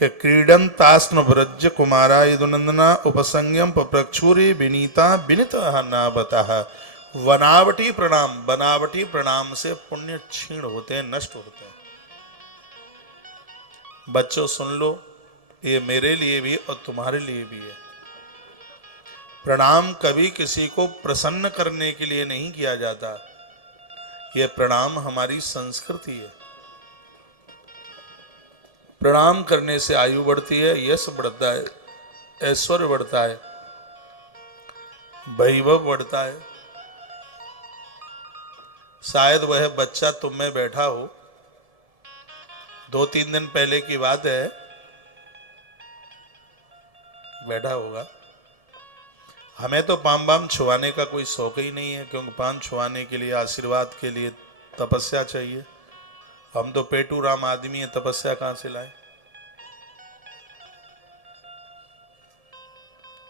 कि क्रीडन तास्न व्रज कुमारा यदुनंदना उपसंगम पप्रक्षुरी विनीता विनित नावता। वनावटी प्रणाम, बनावटी प्रणाम से पुण्य क्षीण होते हैं, नष्ट होते हैं। बच्चों सुन लो, ये मेरे लिए भी और तुम्हारे लिए भी है। प्रणाम कभी किसी को प्रसन्न करने के लिए नहीं किया जाता, ये प्रणाम हमारी संस्कृति है। प्रणाम करने से आयु बढ़ती है, यश बढ़ता है, ऐश्वर्य बढ़ता है, वैभव बढ़ता है। शायद वह बच्चा तुम में बैठा हो, 2-3 दिन पहले की बात है, बैठा होगा। हमें तो पाम बाम छुआने का कोई शौक ही नहीं है, क्योंकि पान छुआने के लिए, आशीर्वाद के लिए तपस्या चाहिए। हम तो पेटू राम आदमी है, तपस्या कहां से लाए।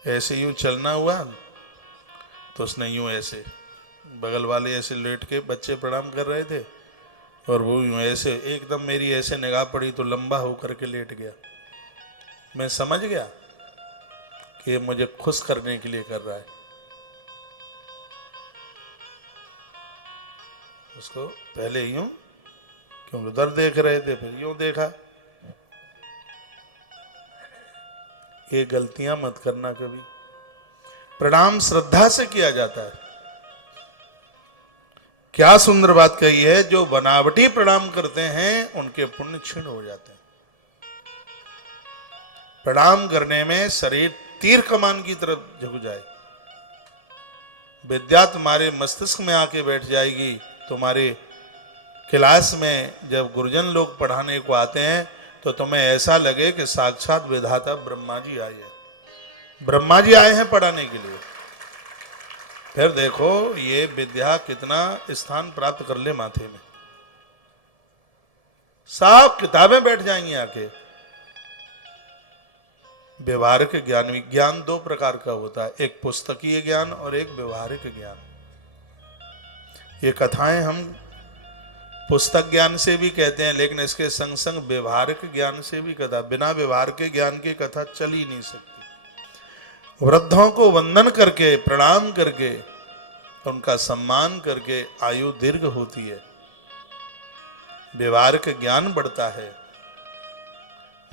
ऐसे यूं चलना हुआ तो उसने यूं ऐसे, बगल वाले ऐसे लेट के बच्चे प्रणाम कर रहे थे और वो यूं ऐसे, एकदम मेरी ऐसे निगाह पड़ी तो लंबा होकर के लेट गया। मैं समझ गया कि ये मुझे खुश करने के लिए कर रहा है। उसको पहले यूं, क्योंकि उधर देख रहे थे, फिर यूं देखा। ये गलतियां मत करना कभी। प्रणाम श्रद्धा से किया जाता है। क्या सुंदर बात कही है, जो बनावटी प्रणाम करते हैं उनके पुण्य क्षीण हो जाते हैं। प्रणाम करने में शरीर तीर कमान की तरफ झुक जाए, विद्या तुम्हारे मस्तिष्क में आके बैठ जाएगी। तुम्हारे क्लास में जब गुरुजन लोग पढ़ाने को आते हैं तो तुम्हें ऐसा लगे कि साक्षात विधाता ब्रह्मा जी आए हैं, ब्रह्मा जी आए हैं पढ़ाने के लिए। फिर देखो ये विद्या कितना स्थान प्राप्त कर ले माथे में, सब किताबें बैठ जाएंगी आके। व्यवहारिक ज्ञान, विज्ञान 2 प्रकार का होता है, एक पुस्तकीय ज्ञान और एक व्यवहारिक ज्ञान। ये कथाएं हम पुस्तक ज्ञान से भी कहते हैं, लेकिन इसके संग संग व्यवहारिक ज्ञान से भी कथा, बिना व्यवहार के ज्ञान की कथा चल ही नहीं सकती। वृद्धों को वंदन करके, प्रणाम करके, उनका सम्मान करके आयु दीर्घ होती है, व्यवहारिक ज्ञान बढ़ता है।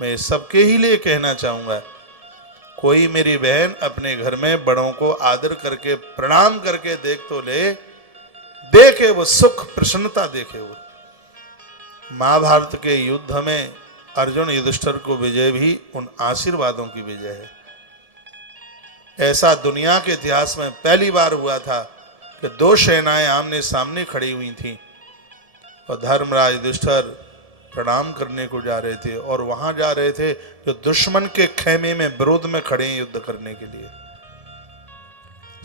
मैं सबके ही लिए कहना चाहूंगा, कोई मेरी बहन अपने घर में बड़ों को आदर करके, प्रणाम करके देख तो ले, देखे वो सुख प्रसन्नता, देखे वो। महाभारत के युद्ध में अर्जुन युधिष्ठिर को विजय भी उन आशीर्वादों की विजय है। ऐसा दुनिया के इतिहास में पहली बार हुआ था कि 2 सेनाएं आमने सामने खड़ी हुई थीं और धर्मराज युधिष्ठिर प्रणाम करने को जा रहे थे और वहां जा रहे थे जो दुश्मन के खेमे में विरोध में खड़े हैं युद्ध करने के लिए।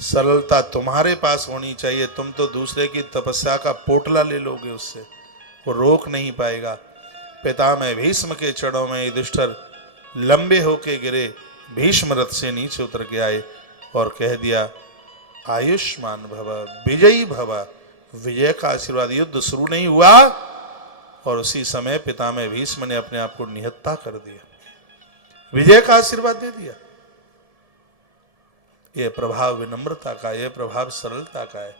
सरलता तुम्हारे पास होनी चाहिए। तुम तो दूसरे की तपस्या का पोटला ले लोगे, उससे वो रोक नहीं पाएगा। पितामह भीष्म के चरणों में युधिष्ठिर लंबे होके गिरे, भीष्म रथ से नीचे उतर के आए और कह दिया, आयुष्मान भव, विजयी भव। विजय का आशीर्वाद। युद्ध शुरू नहीं हुआ और उसी समय पितामह भीष्म ने अपने आप को निहत्था कर दिया, विजय का आशीर्वाद दे दिया। यह प्रभाव विनम्रता का, यह प्रभाव सरलता का है।